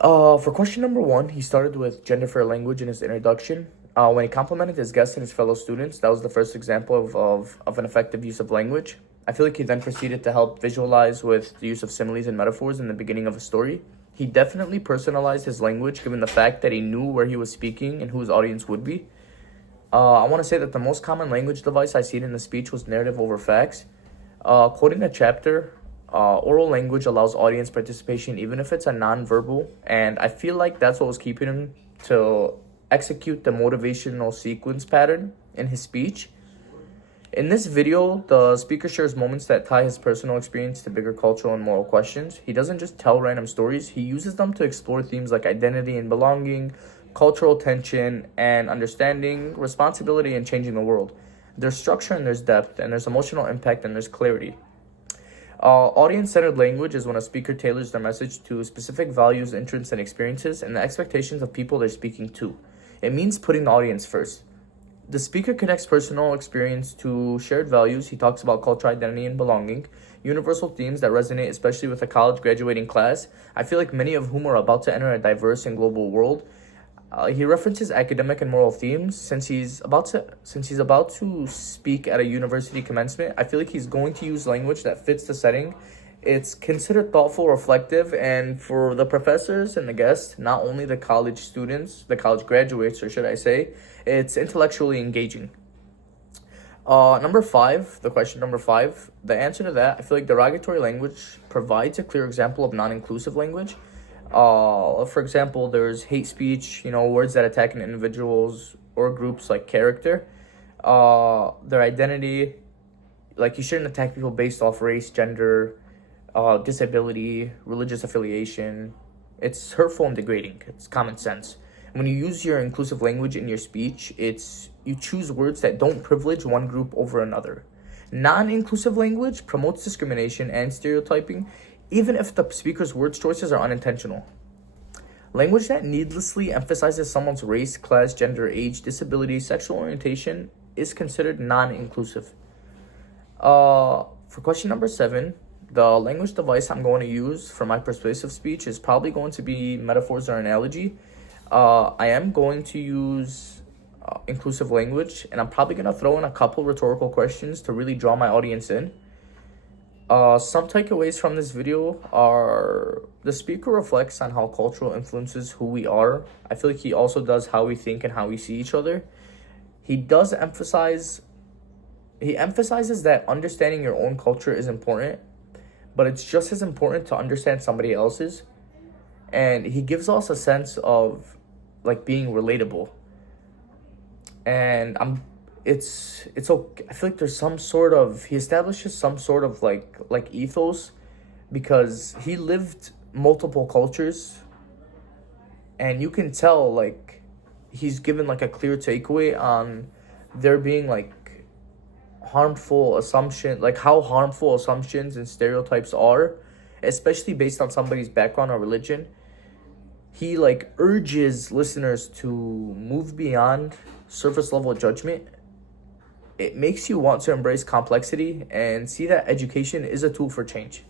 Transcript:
For question number one, he started with gender fair language in his introduction. When he complimented his guests and his fellow students, that was the first example of an effective use of language. I feel like he then proceeded to help visualize with the use of similes and metaphors in the beginning of a story. He definitely personalized his language given the fact that he knew where he was speaking and who his audience would be. I want to say that the most common language device I seen in the speech was narrative over facts. Quoting a chapter, oral language allows audience participation even if it's a non-verbal, and I feel like that's what was keeping him to execute the motivational sequence pattern in his speech. In this video, the speaker shares moments that tie his personal experience to bigger cultural and moral questions. He doesn't just tell random stories, he uses them to explore themes like identity and belonging, cultural tension and understanding, responsibility and changing the world. There's structure and there's depth, and there's emotional impact and there's clarity. Audience-centered language is when a speaker tailors their message to specific values, interests, and experiences and the expectations of people they're speaking to. It means putting the audience first. The speaker connects personal experience to shared values. He talks about cultural identity and belonging, universal themes that resonate especially with a college graduating class, I feel like many of whom are about to enter a diverse and global world. He references academic and moral themes since he's about to speak at a university commencement. I feel like he's going to use language that fits the setting. It's considered thoughtful, reflective, and for the professors and the guests, not only the college students, the college graduates, or should I say, it's intellectually engaging. Number five, the question number five, the answer to that, I feel like derogatory language provides a clear example of non-inclusive language. For example, there's hate speech, words that attack an individual's or groups like character, their identity. Like, you shouldn't attack people based off race, gender, disability, religious affiliation. It's hurtful and degrading. It's common sense. When you use your inclusive language in your speech, you choose words that don't privilege one group over another. Non-inclusive language promotes discrimination and stereotyping, even if the speaker's words choices are unintentional. Language that needlessly emphasizes someone's race, class, gender, age, disability, sexual orientation is considered non-inclusive. For question number seven, the language device I'm going to use for my persuasive speech is probably going to be metaphors or analogy. I am going to use inclusive language, and I'm probably going to throw in a couple rhetorical questions to really draw my audience in. Some takeaways from this video are the speaker reflects on how cultural influences who we are. I feel like he also does how we think and how we see each other. He emphasizes that understanding your own culture is important, but it's just as important to understand somebody else's. And he gives us a sense of like being relatable. And it's okay. I feel like there's he establishes some sort of like ethos, because he lived multiple cultures, and you can tell like he's given like a clear takeaway on there being like how harmful assumptions and stereotypes are, especially based on somebody's background or religion. He like urges listeners to move beyond surface level judgment. It makes you want to embrace complexity and see that education is a tool for change.